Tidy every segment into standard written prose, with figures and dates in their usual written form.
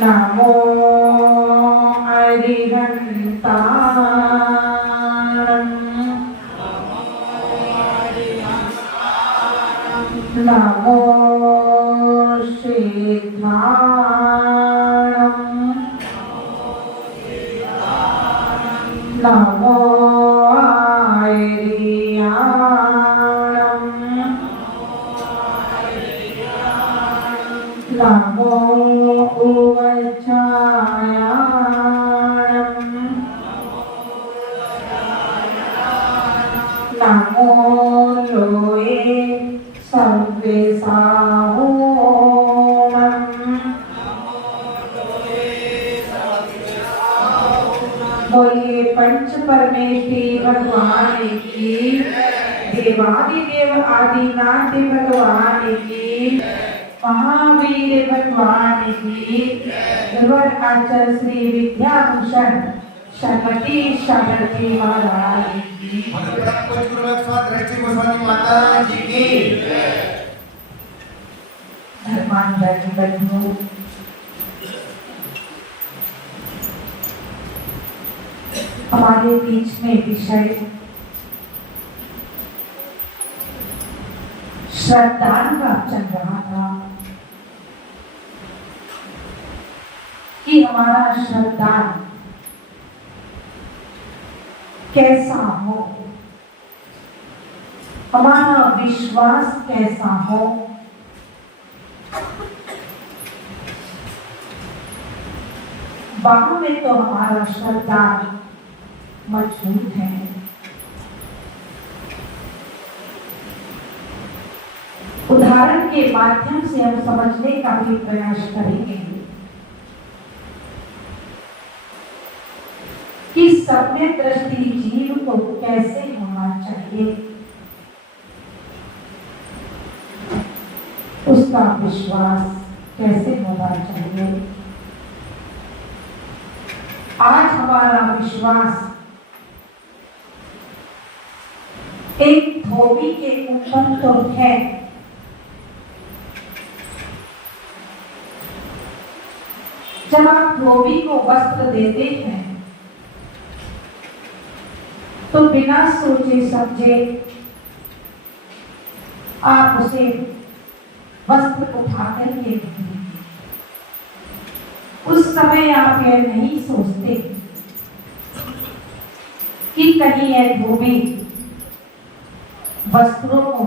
नमो अरिहन्ताणं नमो सिद्धाणं नमो आर्याणं नमो उवचायाणं नमो लोये सर्वेसाहोमं बोलिए पंच परमेश्वरी भगवान की, देवादिदेव आदिनाथ भगवान की, महावीर भगवान की, ध्रुव आचार्य श्री विद्याभूषण श्रीमती शारदा महाराज की, माता जी की। धर्मांतरण बंधु हमारे बीच में विषय श्रद्धान का चल रहा था कि हमारा श्रद्धान कैसा हो, हमारा विश्वास कैसा हो। बाहर में तो हमारा श्रद्धान मजबूत है, उदाहरण के माध्यम से हम समझने का भी प्रयास करेंगे कि सम्य दृष्टि जीव को कैसे होना चाहिए, उसका विश्वास कैसे होना चाहिए। आज हमारा विश्वास एक धोबी के ऊपर तो है, जब आप धोबी को वस्त्र देते हैं तो बिना सोचे समझे आप उसे वस्त्र उठा करके देंगे। उस समय आप यह नहीं सोचते कि कहीं यह धोबी वस्त्रों को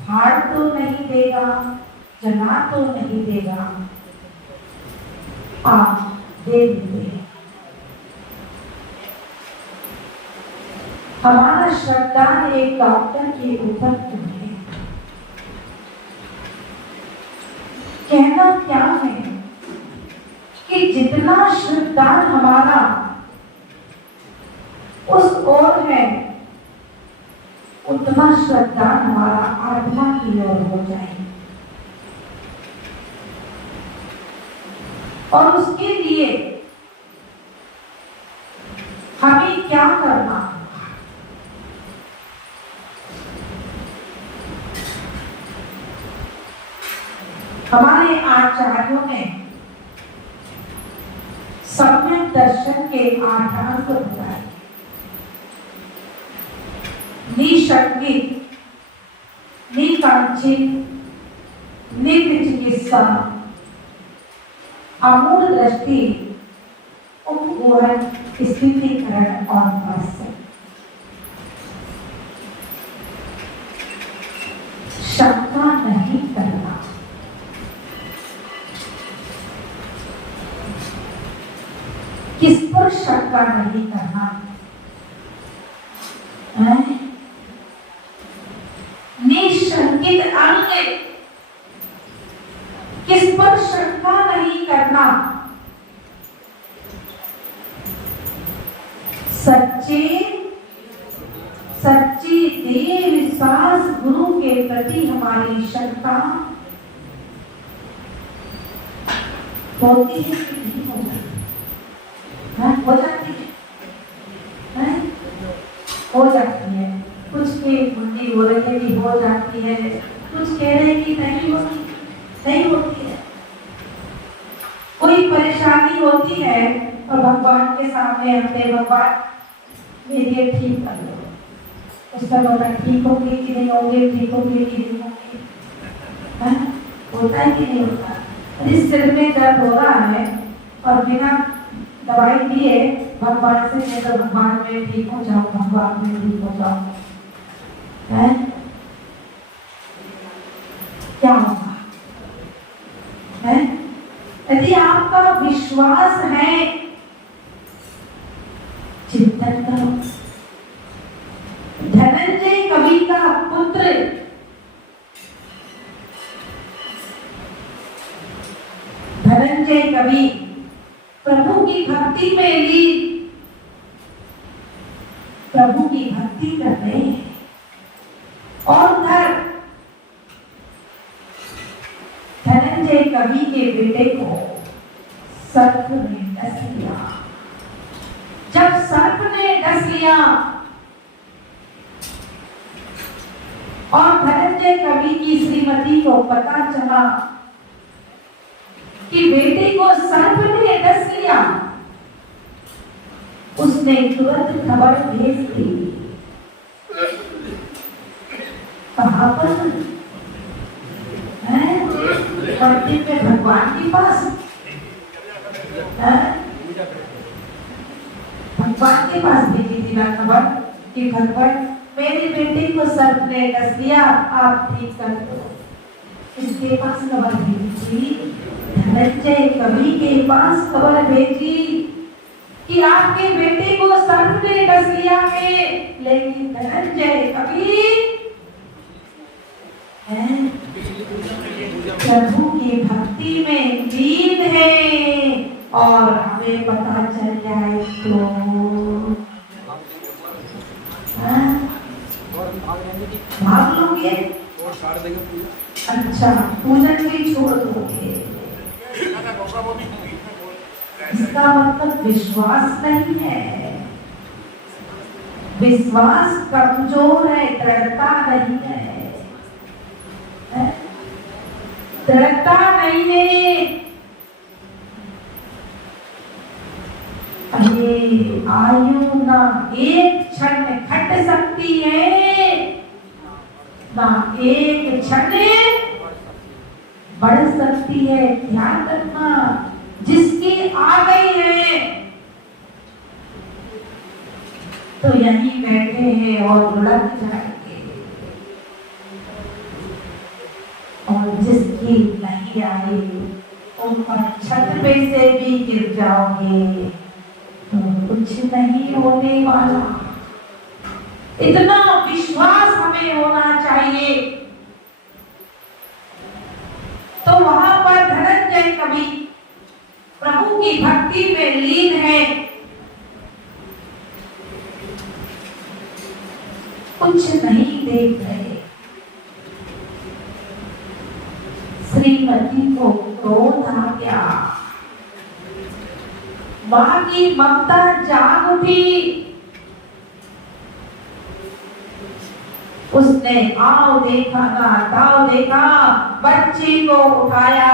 फाड़ तो नहीं देगा, जला तो नहीं देगा, आप दे दीजिए। हमारा श्रद्धान एक डॉक्टर के ऊपर क्यों है? कहना क्या है कि जितना श्रद्धान हमारा उस ओर है, उतना श्रद्धान हमारा आत्मा की ओर हो जाए। और उसके लिए हमें क्या करना? हमारे आचार्यों ने सम्यक दर्शन के आधार को बताया। निशंकित, निकांक्षित, निर्चिकित्सा, अमूल दृष्टि, उपगोहन, स्थितिकरण और भाष्य। शंका नहीं करना। किस पर शंका नहीं करना? निशंकित अंग, किस पर शंका नहीं करना? सच्ची दृढ़ विश्वास गुरु के प्रति हमारी शंका होती है कि नहीं होती? हो जाती है, हो जाती है। कुछ के मुंडी हो रही है कि हो जाती है, कुछ कह रहे हैं कि नहीं होती, नहीं होती है। कोई परेशानी होती है और भगवान के सामने हमने भगवान मेरे लिए ठीक कर लो, उसका बोला ठीक होगी कि नहीं होगी, ठीक होगी कि नहीं होगी, होता है कि नहीं होता। यदि सिर में दर्द हो रहा है और बिना दवाई दिए भगवान से कहे तो भगवान में ठीक हो जाओ, भगवान में ठीक हो जाओ, है क्या होगा? है यदि आपका विश्वास है, चिंतन करो। धनंजय कवि का पुत्र धनंजय कवि प्रभु की भक्ति में लीन, प्रभु की भक्ति कर रहे हैं और उधर धनंजय कवि के बेटे को सर्प ने डस लिया। जब सर्प ने डस लिया और धनंजय कवि की श्रीमती को पता चला कि बेटे को सर्प ने डस लिया, उसने तुरंत खबर भेज दी। कहां पर है? मंदिर में भगवान के पास, भगवान के पास भेजी थी ना खबर कि भगवान मेरे बेटे को सर्प ने डस लिया, आप ठीक कर दो। इसके पास खबर भेजी, धनंजय कवि के पास खबर भेजी कि आपके बेटे को सर्प ने डस लिया है। लेकिन धनंजय कवि प्रभु की भक्ति में लीन है और हमें पता चल जाए तो भाग लोगे? अच्छा, पूजन भी छोड़ दोगे? इसका मतलब विश्वास नहीं है, विश्वास कमजोर है, दृढ़ता नहीं है, दृढ़ता नहीं है। अरे आयु ना एक क्षण घट सकती है, ना एक क्षण बढ़ सकती है। ध्यान रखना, जिसकी आ गई है तो यहीं बैठे हैं और लुढ़क जाएंगे, और जिसकी नहीं आई ऊपर छत पे से भी गिर जाओगे तो कुछ नहीं होने वाला। इतना विश्वास हमें होना चाहिए। तो वहां पर धनंजय कवि प्रभु की भक्ति में लीन है, कुछ नहीं देख रहे। श्रीमती को क्रोध आ गया, मां की ममता जाग उठी। उसने आओ देखा ना ताओ देखा, बच्ची को उठाया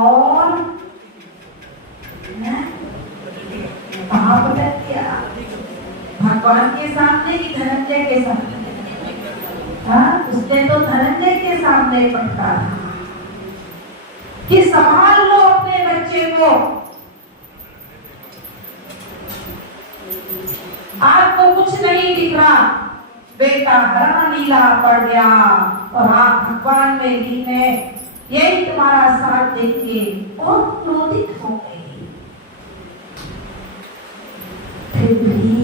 और कहाँ पटक दिया? भगवान के सामने कि धनंजय के सामने? हाँ, उसने तो धनंजय के सामने पटका कि संभाल लो अपने बच्चे को, आपको कुछ नहीं दिख रहा, बेटा हरा नीला पड़ गया और आप भगवान में लीन है, यही तुम्हारा साथ देखे बहुत क्रोधित हो गई। फिर भी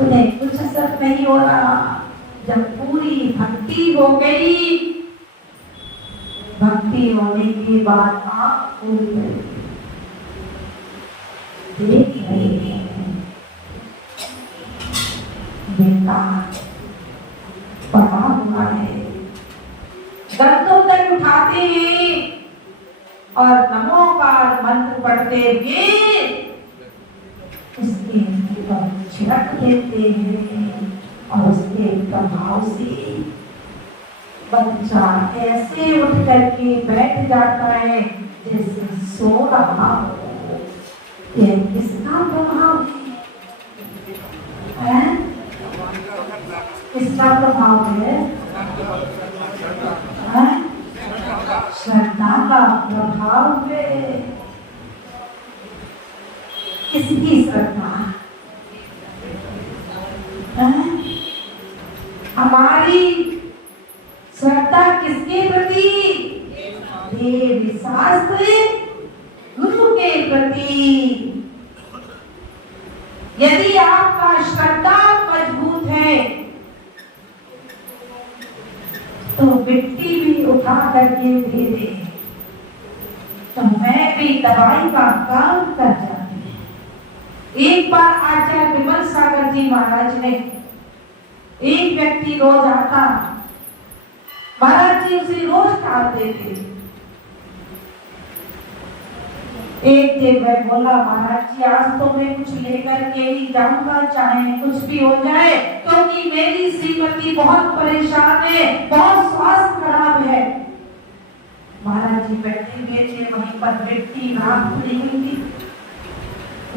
उन्हें कुछ असर नहीं हो रहा। जब पूरी भक्ति हो गई, भक्ति होने के बाद आँख खुल गई, देख रहे हैं बेटा पड़ा हुआ है। गर्दों तक उठाते हैं और नमोकार मंत्र पढ़ते हुए उसके ऊपर छिड़क देते हैं और उसके प्रभाव से बच्चा ऐसे उठ करके बैठ जाता है जैसे सो रहा हो। ये किसका प्रभाव है? किसका प्रभाव है? श्रद्धा का प्रभाव है। किसकी श्रद्धा? हमारी श्रद्धा किसके प्रति? देव शास्त्र गुरु के प्रति। यदि आपका श्रद्धा मजबूत है तो मिट्टी भी उठा करके दे दे तो मैं भी दवाई का काम कर जाती। एक बार आचार्य विमल सागर जी महाराज ने, एक व्यक्ति रोज आता, महाराज जी उसे रोज खाते थे। एक दिन मैं बोला, महाराज जी आज तो मैं कुछ लेकर के ही जाऊंगा, चाहे कुछ भी हो जाए, क्योंकि मेरी श्रीमती बहुत परेशान है, बहुत स्वास्थ्य खराब है। महाराज जी बैठे हुए थे, वहीं पर मिट्टी राख पड़ी हुई थी,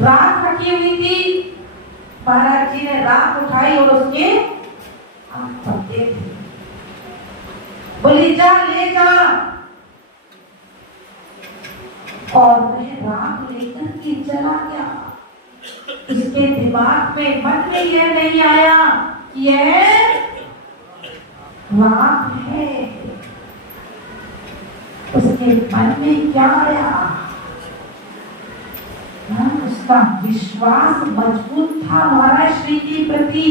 राख रखी हुई थी। महाराज जी ने राख उठाई और उसके पत्ते थे, बोली जा ले जा। और वह राख लेकर के चला गया। उसके दिमाग में, मन में यह नहीं आया कि यह राख है। उसके मन में क्या आया? उसका विश्वास मजबूत था महाराज श्री के प्रति,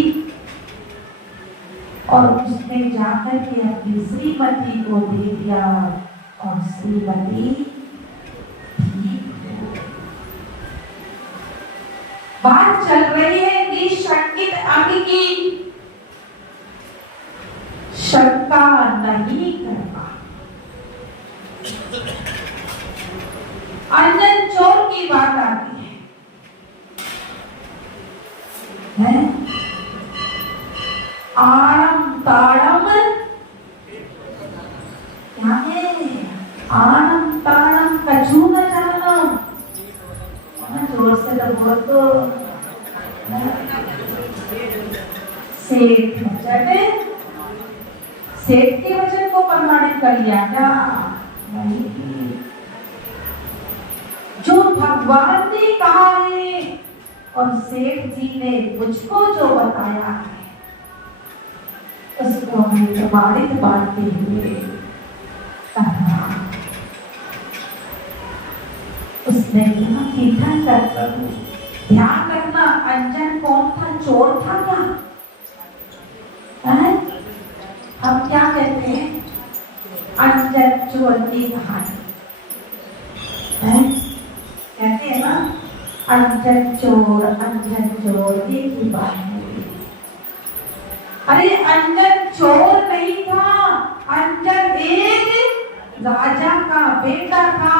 और उसने जाकर के अपनी श्रीमती को दे दिया और श्रीमती बात चल रही है कि शंकित अंग की शंका नहीं करना। अंजन चोर की बात आती है? आड़म ताड़म क्या है? आड़म ताड़म कछु न जानम। जोर से तो बोल तो। सेठ के वचन को प्रमाणित कर लिया क्या? नहीं। जो भगवान ने कहा है और सेठ जी ने मुझको जो बताया है उसको हमें प्रमाणित बांटते हुए कहा। उसने कहा कि ध्यान रखना, अंजन कौन था? चोर था क्या? हम क्या कहते हैं? अंजन चोर की कहानी कहते हैं ना, अंजन चोर एक ही बात है। अरे अंजन चोर नहीं था, अंजन एक राजा का बेटा था,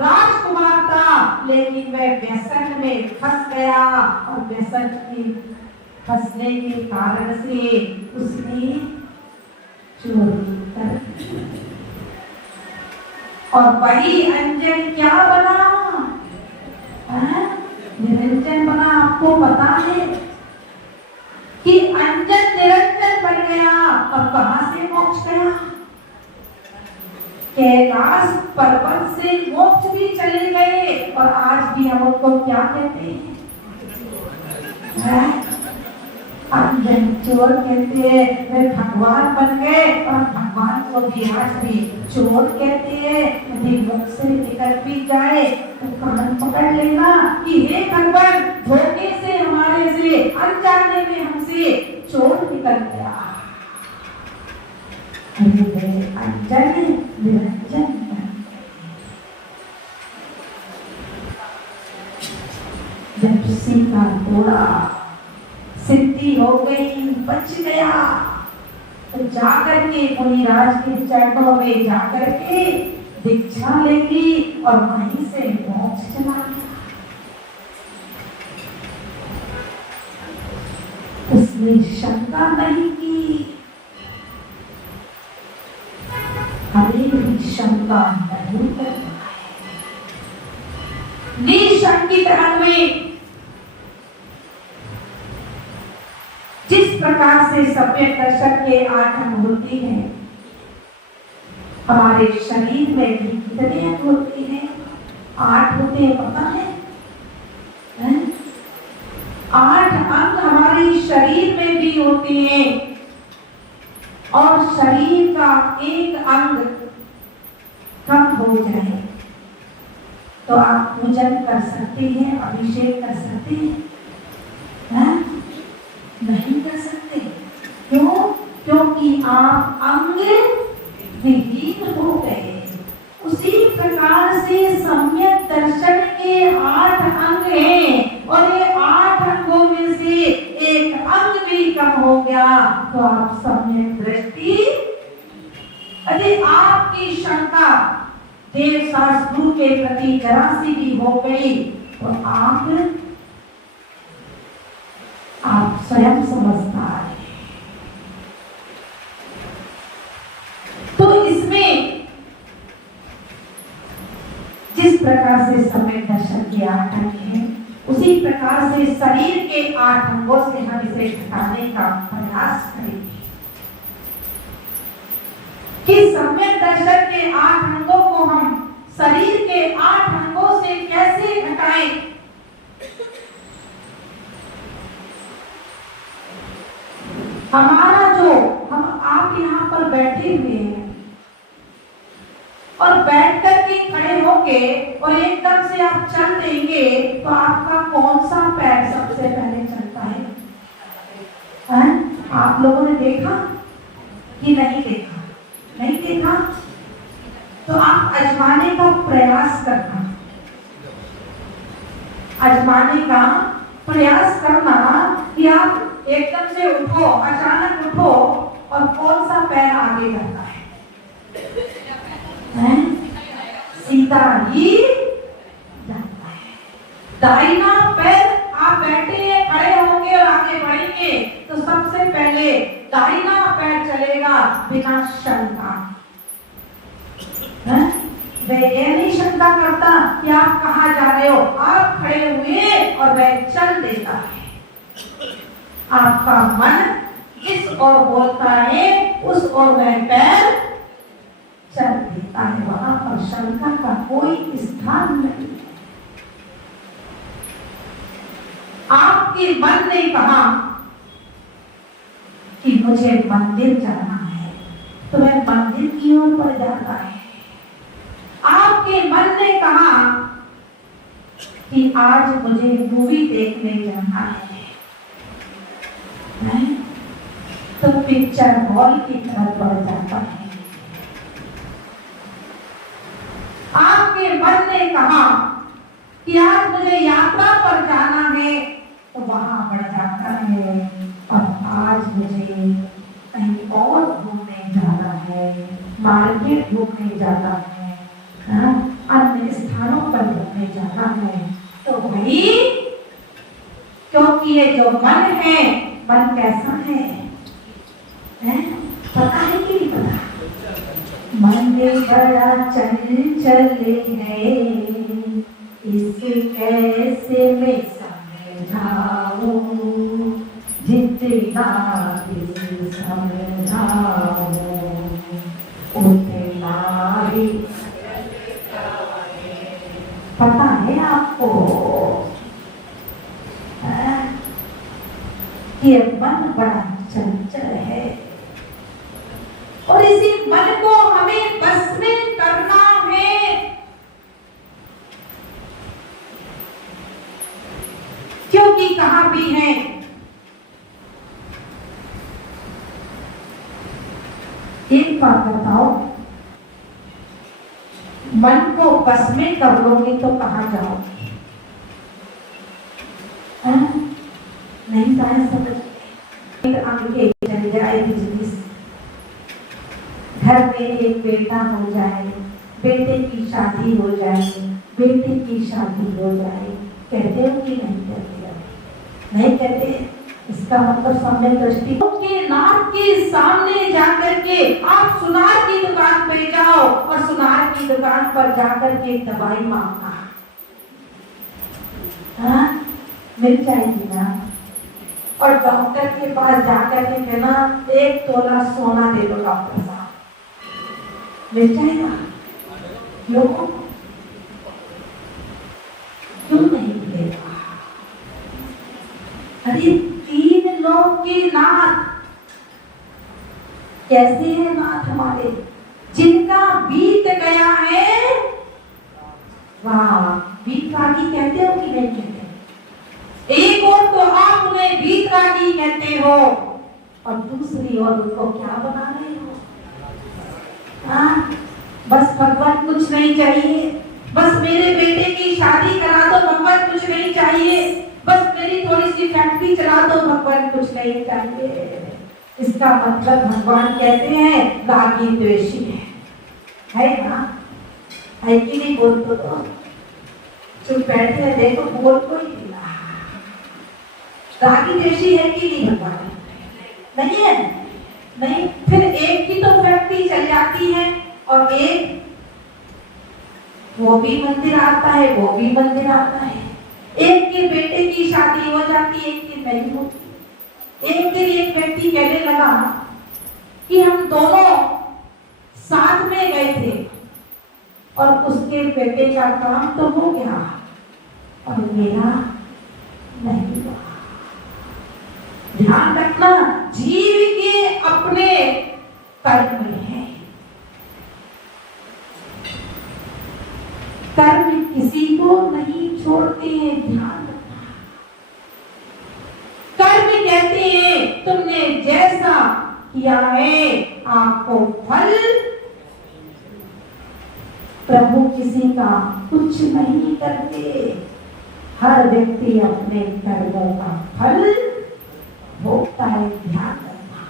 राजकुमार था, लेकिन वह व्यसन में फंस गया और व्यसन के फंसने के कारण से उसने चोरी कर दी। और वही अंजन क्या बना? निरंजन बना। आपको पता है कि अंजन निरंजन बन गया और कहां से मोक्ष गया? कैलाश पर्वत से मोक्ष भी चले गए। और आज भी हम उनको क्या कहते हैं? अंजन चोर कहते हैं। वे भगवान बन गए और भगवान को भी आज भी चोर कहते हैं। यदि मुख से निकल भी जाए तो कान पकड़ लेना कि हे भगवान, धोखे से हमारे से, अनजाने में हमसे चोर निकल गया। अंजन निरंजन जब सीता थोड़ा सिद्धि हो गई, बच गया, तो जाकर के मुनिराज के चरणों में जाकर के दीक्षा ले ली और वहीं से मोक्ष चला गया। उसने शंका नहीं की। हमें भी शंका नहीं करना है। निशंकित अंग में जिस प्रकार से सम्यक दर्शन के 8 अंग होते हैं, हमारे शरीर में भी कितने अंग होते हैं? 8 होते हैं, पता है? 8 अंग हमारे शरीर में भी होते हैं। और शरीर का एक अंग कम हो जाए तो आप पूजन कर सकते हैं, अभिषेक कर सकते हैं? नहीं कर सकते। क्यों? क्योंकि आप अंग विहीन हो गए। उसी प्रकार से सम्यक दर्शन के 8 अंग हैं और ये 8 अंगों में से एक अंग भी कम हो गया तो आप सम्यक दृष्टि, यदि आपकी शंका देव शास्त्र के प्रति जरा सी भी हो गई तो आप स्वयं समझदार हैं। तो इसमें जिस प्रकार से सम्यक दर्शन के 8 अंग हैं, उसी प्रकार से शरीर के 8 अंगों से हम इसे हटाने का प्रयास करेंगे कि सम्यक दर्शन के 8 अंगों को हम शरीर के 8 अंगों से कैसे हटाएं। हमारा जो आप यहाँ पर बैठे हुए हैं और बैठ कर के खड़े होके और एकदम से आप चल देंगे तो आपका कौन सा पैर सबसे पहले चलता है? आप लोगों ने देखा कि नहीं देखा? नहीं देखा तो आप आजमाने का प्रयास करना, आजमाने का प्रयास करना कि आप एकदम से उठो, अचानक उठो और कौन सा पैर आगे जाता है? सीधा ही जाता है। दाहिना पैर, आप बैठे हैं, खड़े होंगे और आगे बढ़ेंगे तो सबसे पहले दाहिना पैर चलेगा बिना शंका। वह ये नहीं शंका करता कि आप कहाँ जा रहे हो, आप खड़े हुए और वह चल देता है। आपका मन जिस ओर बोलता है उस ओर वह पैर चल देता है। वहां पर शंका का कोई स्थान नहीं है। आपके मन ने कहा कि मुझे मंदिर जाना है तो वह मंदिर की ओर बढ़ जाता है। आपके मन ने कहा कि आज मुझे मूवी देखने जाना है तो पिक्चर हॉल की तरफ बढ़ जाता है। आपके मन ने कहा कि आज मुझे यात्रा पर जाना है तो वहां बढ़ जाता है। और आज मुझे कहीं और घूमने जाना है, मार्केट घूमने जाना है, अन्य स्थानों पर घूमने जाना है। तो भाई क्योंकि ये जो मन है, मन कैसा है? पता है कि नहीं पता? मन बड़ा चंचल है, इसे कैसे मैं समझाऊं, जितना समझाऊं उतना ही। पता है आपको ये मन बड़ा चंचल है और इसी मन को हमें बस में करना है। क्योंकि कहा भी है एक बात बताओ, मन को बस में कर लोगे तो कहां जाओगे? नहीं जाए समझ। आगे चल जाए बिजनेस, घर में एक बेटा हो जाए, बेटे की शादी हो जाए, बेटे की शादी हो जाए, कहते हो कि नहीं कहते? नहीं कहते। इसका मतलब सम्यक दृष्टि के नाक के सामने जाकर के आप सुनार की दुकान पे जाओ और सुनार की दुकान पर जाकर के दवाई मांगना। हाँ, मिल जाएगी ना। और डॉक्टर के पास जाकर के कहना 1 तोला सोना दे दो डॉक्टर साहब, मिल जाएगा। क्यों नहीं मिलेगा? अरे 3 लोग के नाथ कैसे है नाथ हमारे, जिनका बीत गया है। वाह, बीतरागी कहते हो कि नहीं कहते? एक और तो आप उन्हें बीतरागी कहते हो और दूसरी और उनको क्या बना रहे हो? हाँ, बस भगवान कुछ नहीं चाहिए, बस मेरे बेटे की शादी करा दो, भगवान कुछ नहीं चाहिए, बस मेरी थोड़ी सी फैक्ट्री चला दो, भगवान कुछ नहीं चाहिए। इसका मतलब भगवान कहते हैं रागी द्वेषी है ना? है कि नहीं? बोल तो चुप बैठे हैं, देखो बोल कोई नहीं। रागी द्वेषी है कि नहीं भगवान? नहीं है। नहीं, फिर एक की तो फैक्ट्री चल जाती है और एक वो भी मंदिर आता है, वो भी मंदिर आता है। एक के बेटे की शादी हो जाती है, एक की नहीं होती। एक दिन एक व्यक्ति कहने लगा कि हम दोनों साथ में गए थे और उसके बेटे का काम तो हो गया और मेरा नहीं हुआ। ध्यान रखना, जीव के अपने कर्म हैं। कर्म किसी को नहीं छोड़ते हैं, ध्यान रखना। कर्म कहते हैं तुमने जैसा किया है आपको फल। प्रभु किसी का कुछ नहीं करते, हर व्यक्ति अपने कर्मों का फल भोगता है, ध्यान रखना।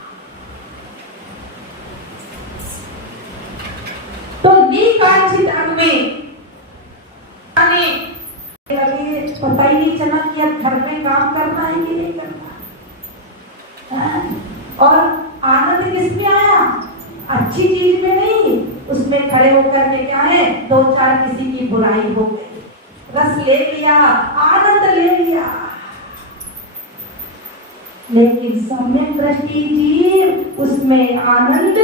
तो निकांक्षित अंग में पता ही नहीं चला कि अब घर में काम करना है कि नहीं करना। और आनंद किसमें आया? अच्छी चीज में नहीं, उसमें खड़े होकर के क्या है, 2-4 किसी की बुराई हो गई, रस ले लिया, आनंद ले लिया। लेकिन सम्यक दृष्टि जीव उसमें आनंद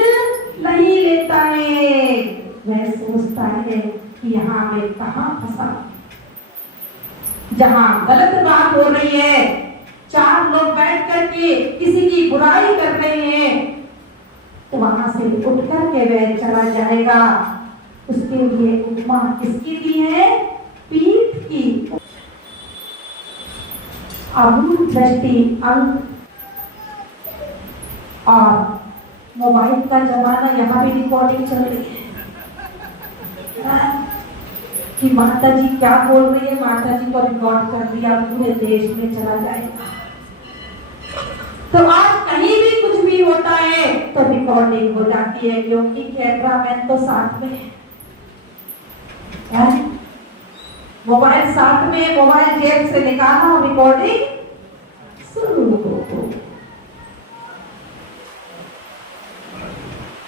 नहीं लेता है। वह सोचता है कि यहाँ मैं कहाँ फंसा। जहां गलत बात हो रही है, 4 लोग बैठ करके किसी की बुराई कर रहे हैं, तो वहां से उठ करके वह चला जाएगा। उसके लिए उपमा किसकी दी है? पीठ की। अभूत दृष्टि अंग और मोबाइल का जमाना, यहाँ भी रिकॉर्डिंग चल रही है कि माता जी क्या बोल रही है, माता जी को रिकॉर्ड कर दिया, पूरे देश में चला जाएगा। तो आज कहीं भी कुछ भी होता है तो रिकॉर्डिंग हो जाती है, क्योंकि कैमरामैन तो साथ में है, मोबाइल साथ में, मोबाइल जेब से निकाला और रिकॉर्डिंग शुरू हो।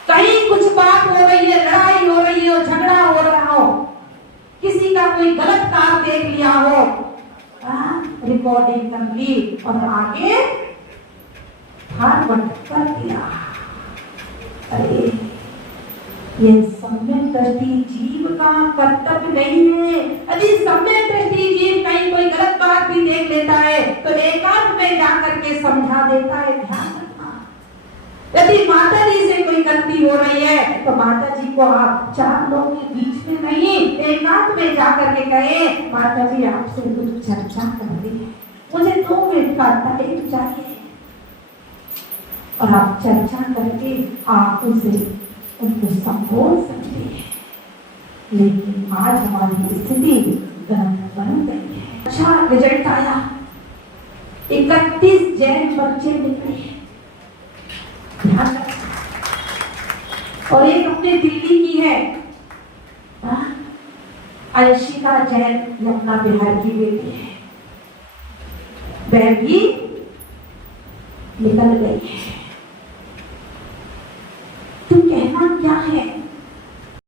कहीं कुछ बात हो रही है, लड़ाई हो रही हो, झगड़ा हो रहा हो, किसी का कोई गलत काम देख लिया हो, रिकॉर्डिंग कर ली और आगे फॉरवर्ड कर दिया। अरे ये सम्यक दृष्टि जीव का कर्तव्य नहीं है। यदि सम्यक दृष्टि जीव कहीं कोई गलत बात भी देख लेता है तो एकांत में जाकर के समझा देता है, ध्यान रखना। यदि माता जी से कोई गलती हो रही है तो माता जी को आप 4 लोगों के बीच में नहीं, एकांत में जाकर के कहे, माता जी आपसे कुछ चर्चा करनी है, मुझे 2 मिनट का टाइम चाहिए। और आप चर्चा करके आप उनको संबोध सकते हैं। लेकिन आज हमारी स्थिति बन गई है। अच्छा रिजल्ट आया, 31 जैन बच्चे निकले, ध्यान रखना। और एक अपने दिल्ली की है अंशिका जैन, अपना बिहार की बेटी है, वह भी निकल गई है। तो कहना क्या है?